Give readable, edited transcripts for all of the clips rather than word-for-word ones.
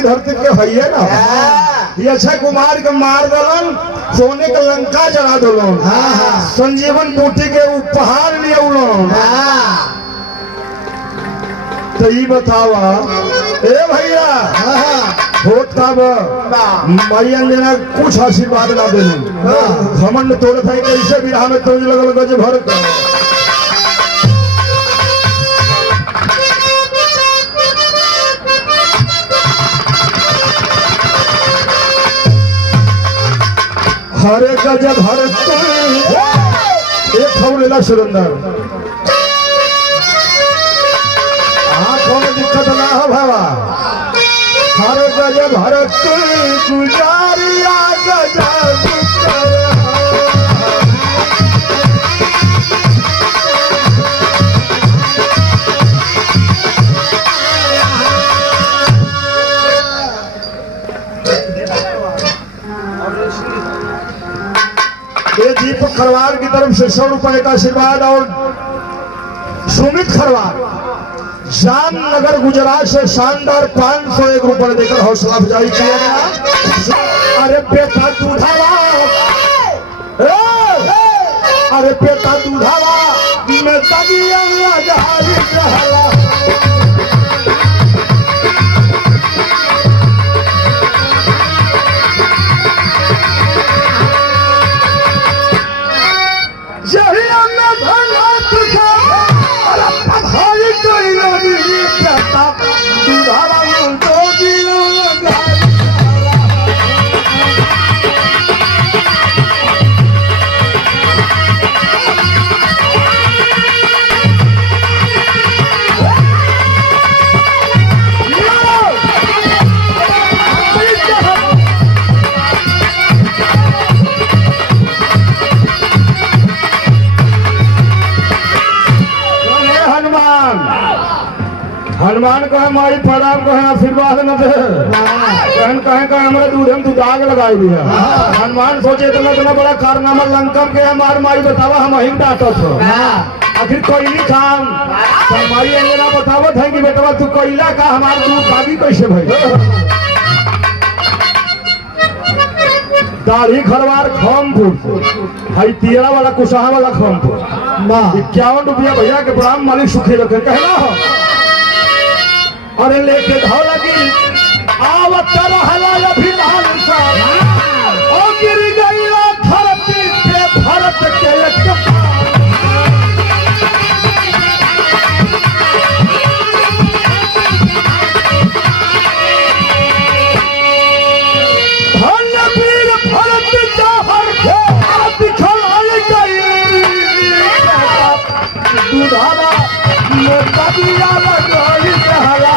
धरती के भैया ना ये अक्षय कुमार के मार दलन, सोने के लंका जला दलन, संजीवन बूटी के उपहार लिए उलन। तो ये बतावा ए भैया होत कब माई अंजना कुछ आशीर्वाद ना देनी घमंड तोड़ था कैसे बिरहा में तोड़ लगल गज भर का हरे गज भर एक खौलेला सुरेंद्र आंखों में दिक्कत ना हो भावा। हर गज भरत गुजारिया गजा ये दीपक खरवार की तरफ से 100 रुपए का आशीर्वाद और सुमित खरवार जामनगर गुजरात से शानदार 501 रुपए देकर हौसला अफजाई किया गया। अरे बेटा दूधावा, अरे बेटा दूधावा मैं तगिया लगाई रहला। हनुमान कहे माई प्रणाम कहे आशीर्वाद न दे कहन कहे हमारे दूध हम दाग लगाई दिया। हनुमान सोचे इतना बड़ा कारनामा लंकम के हमार माई बतावा हम ही डांटत हो आखिर कोयली खाम तो माई अंजना बतावत है कि बेटवा तू कोयला का हमार दूध दागी कैसे भाई। दाढ़ी खरवार खमपुर भाई तियरा वाला कुशहा वाला खमपुर 51 रुपया भैया के ब्राह्म मालिक सुखे रखे कहना हो। अरे लेके धौला की आवत रहला अभिमान सा ओ गिर गई धरती पे भरत के एक धन्य वीर भरत जहर के दिखलाई गई दूधावा में तबिया लगाई रहला।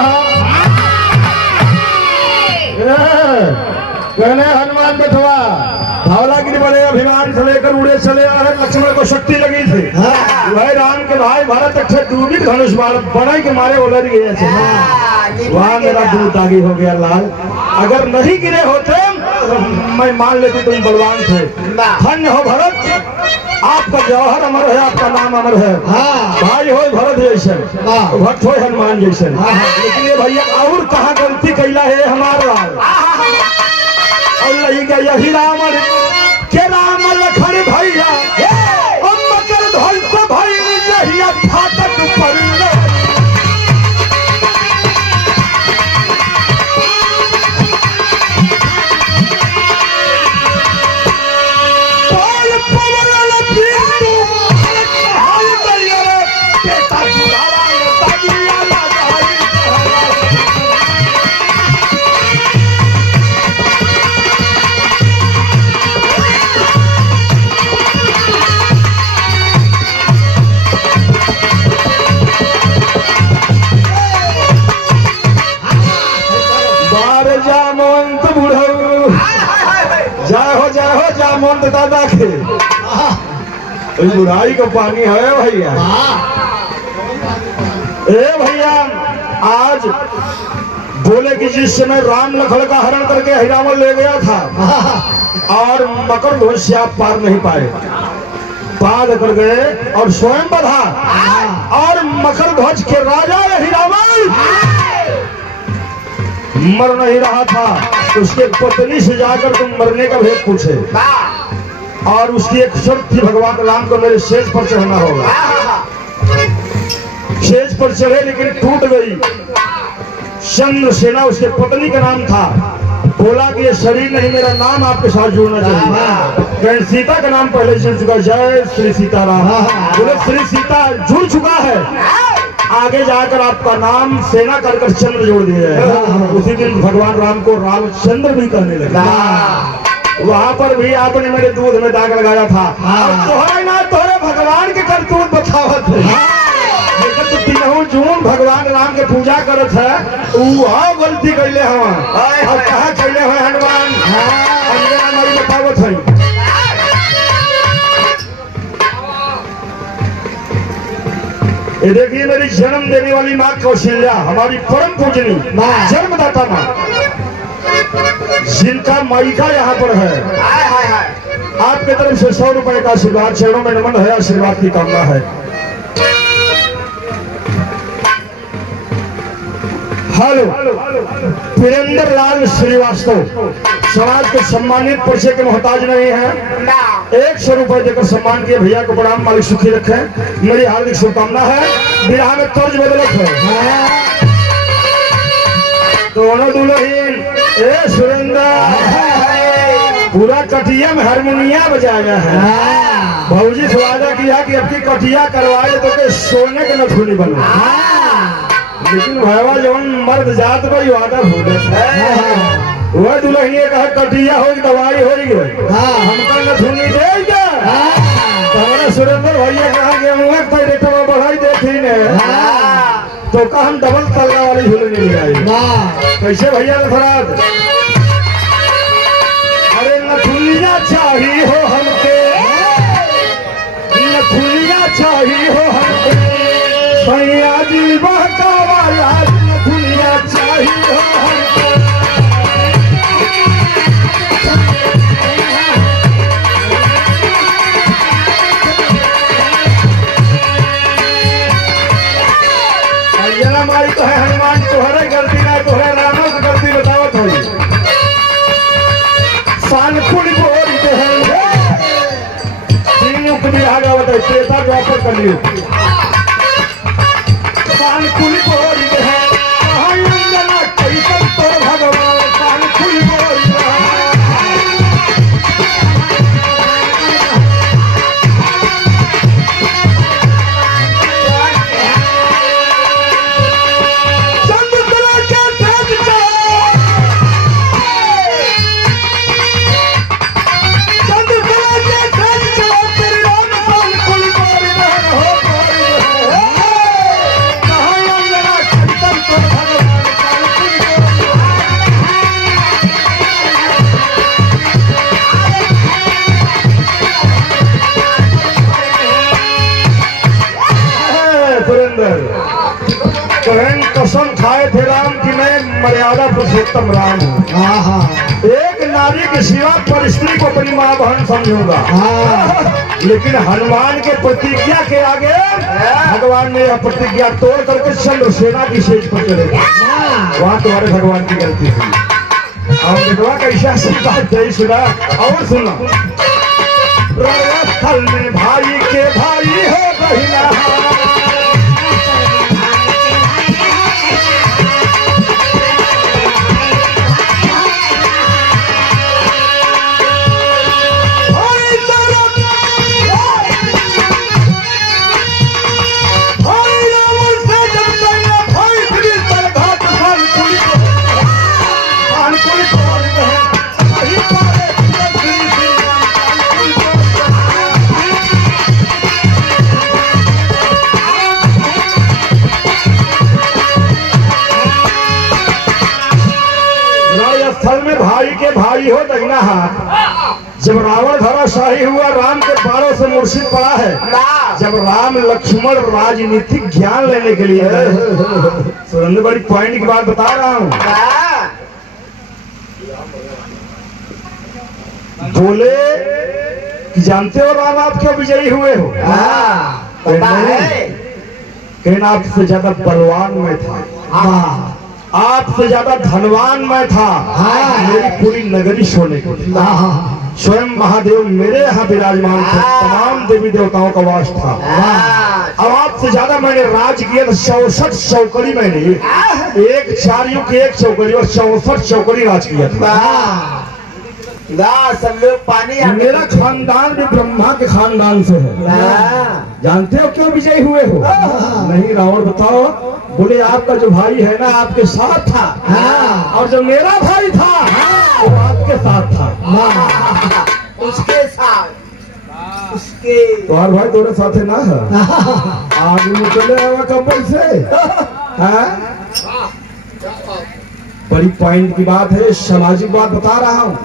कहने हनुमान बैठवा धौलागिरी बड़े अभिमान से लेकर उड़े चले आ रहे। लक्ष्मण को शक्ति लगी थी वही राम के भाई भरत अक्षय दूरबीन धनुष बड़े के मारे उलझ गए वहां मेरा दूध आगे हो गया लाल। अगर नहीं गिरे होते तो मैं मान लेती तुम बलवान थे। धन्य हो भरत, आपका जौहर अमर है, आपका नाम अमर है। भाई हो भरत जैसे भक्त हो हनुमान जैसे। लेकिन ये भैया और कहाँ गलती कैला है हमारा और नहीं गया यही राम के राम लखन भैया मकर ध्वंस भैया फाटक पर जामवंत दादा के बुराई का पानी है भैया। ए भैया आज बोले कि जिस समय राम लखन का हरण करके हिरामल ले गया था और मकर ध्वज से आप पार नहीं पाए, पार कर गए और स्वयं बधा और मकर ध्वज के राजा हिरामल मर नहीं रहा था, उसके पत्नी से जाकर तुम मरने का भेद पूछे, और उसकी एक शर्त थी भगवान राम को मेरे शेष पर चढ़ना होगा। शेष पर चढ़े लेकिन टूट गई। चंद्रसेना उसके पत्नी का नाम था। बोला कि ये शरीर नहीं, मेरा नाम आपके साथ जुड़ना चाहिए। सीता का नाम पहले जुड़ चुका, जय श्री सीताराम। बोले श्री सीता जुड़ चुका है, आगे जाकर आपका नाम सेना कर चंद्र जोड़ दिया है। उसी दिन भगवान राम को रामचंद्र भी कहने लगा। वहां पर भी आपने मेरे दूध में दाग लगाया था। तोहरे ना तोहरे भगवान के करतूत बतावत है। तीनों जून भगवान राम के पूजा करत है, वह गलती कैले हवा और कहा कैले है हनुमान हमारी बतावत है। ये देखिए मेरी जन्म देने वाली माँ कौशल्या, हमारी परम पूजनी जन्मदाता माँ, जिनका मायका यहाँ पर है। आपके तरफ से 100 रुपए का आशीर्वाद, चरणों में नमन है, आशीर्वाद की कामना है। हेलो, वीरेंद्र लाल श्रीवास्तव समाज के सम्मानित परिचय के मोहताज नहीं है। 100 रुपए देकर सम्मान किए भैया को प्रणाम, मालिक सुखी रखे, मेरी हार्दिक शुभकामना है। विवाह में तर्ज बदलत है। दोनों दुल्हन सुरेंद्र पूरा कटिया में हारमोनिया बजाया है। भौजी से वादा किया कि अब की कटिया करवाए तो के सोने के नथुनी बना, लेकिन भैया जवन मर्द जात भाई वादा हो गए। वह दुल्हनिया कहा कटिया हो दवाई हो गई, हमका नथुनी दे हमारा सुरेंद्र भैया कहा गेहूँ कोई रेटवा बढ़ाई देती ने तो का हम डबल तल्ला वाली झुलनी ले आई। कैसे भैया नफरात, अरे नथुनिया चाहिए हो हमके, नथुनिया चाहिए हो हमके, भैया जी बहका वाला नथुनिया चाहिए हो हमके। हमारी तो है हनुमान, तोहरे गलती ना तोहरे रामा की गलती बतावत हो। सानपुर बोल तो है तीन युक्त विभागावत है, त्रेता द्वापर कलयुग। सानपुर बोल तो है कहाँ अंजना कैसन तो भगवान, सानपुर बोल कसम खाए थे राम की मैं मर्यादा पुरुषोत्तम राम हूँ। एक नारी के सिवा पर स्त्री को अपनी माँ बहन समझूंगा, लेकिन हनुमान के प्रतिज्ञा के आगे भगवान ने यह प्रतिज्ञा तोड़ करके चंद्रसेना की सेज पर चले। वहाँ तुम्हारे भगवान की गलती थी। और विधवा कैसा सी बात जय सुना और सुना, स्थल में भाई के भाई हो बहिना, भाई हो दहिना हाथ। जब रावण धराशाही हुआ, राम के पारों से मूर्छित पड़ा है। जब राम लक्ष्मण राजनीतिक ज्ञान लेने के लिए सुरेंद्र बड़ी पॉइंट की बात बता रहा हूँ, बोले कि जानते हो राम आप क्यों विजयी हुए हो? कहना आपसे ज्यादा बलवान में था। आपसे ज्यादा धनवान मैं था। मेरी पूरी नगरी सोने की थी। स्वयं महादेव मेरे यहाँ विराजमान थे, तमाम देवी देवताओं का वास था। अब आपसे ज्यादा मैंने राज किया था। 64 चौकड़ी मैंने, एक चारियों की एक चौकड़ी और 64 चौकड़ी राज किया था। सब लोग पानी मेरा खानदान भी ब्रह्मा के खानदान से है। जानते हो क्यों विजयी हुए हो? नहीं रावण बताओ। बोले आपका जो भाई है ना आपके साथ था, और जो मेरा भाई था वो आपके साथ था। उसके साथ उसके तुम्हारे भाई दोनों साथ है ना? आगे में चले आवा कंबल से। बड़ी पॉइंट की बात है, सामाजिक बात बता रहा हूँ।